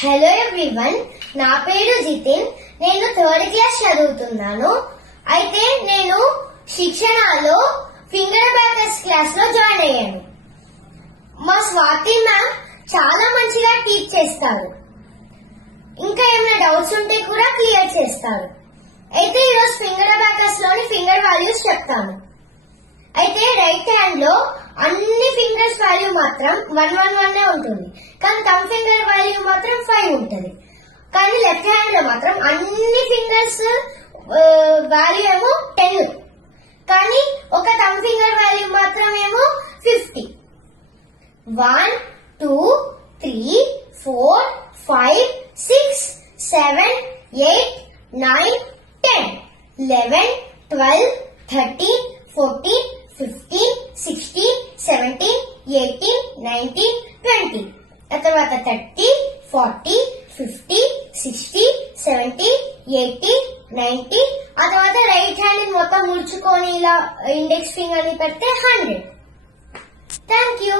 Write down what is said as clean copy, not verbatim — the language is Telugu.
హలో ఎవ్రీవన్, నా పేరు జితిన్. నేను 3rd క్లాస్ చదువుతున్నాను. అయితే నేను శిక్షణలో ఫింగర్ అబాకస్ క్లాస్ లో జాయిన్ అయ్యాను. మా స్వాతి మ్యామ్ చాలా మంచిగా టీచ్ చేస్తారు. ఇంకా ఏమైనా డౌట్స్ ఉంటే కూడా క్లియర్ చేస్తారు. అయితే ఈరోజు ఫింగర్ అబాకస్ లోని ఫింగర్ వాల్యూస్ చెప్తాను. అయితే రైట్ హ్యాండ్ లో అన్ని ఫింగర్స్ వాల్యూ మాత్రం 111 ఉంటుంది, కానీ థంబ్ ఫింగర్ వాల్యూ మాత్రం 5 ఉంటుంది. కానీ లెఫ్ట్ హ్యాండ్ లో మాత్రం అన్ని ఫింగర్స్ వాల్యూ ఏమో 10, కానీ ఒక థంబ్ ఫింగర్ వాల్యూ మాత్రం ఏమో 50. 1 2 3 4 5 6 7 8 9 10 11 12 13 14 15 16 17 18 19 20. ఆ తర్వాత 30 40 50 60 70 80 90. ఆ తర్వాత రైట్ హ్యాండ్ మొత్తం ముడుచుకొని ఇలా ఇండెక్స్ ఫింగర్ ని పెడితే 100. Thank you.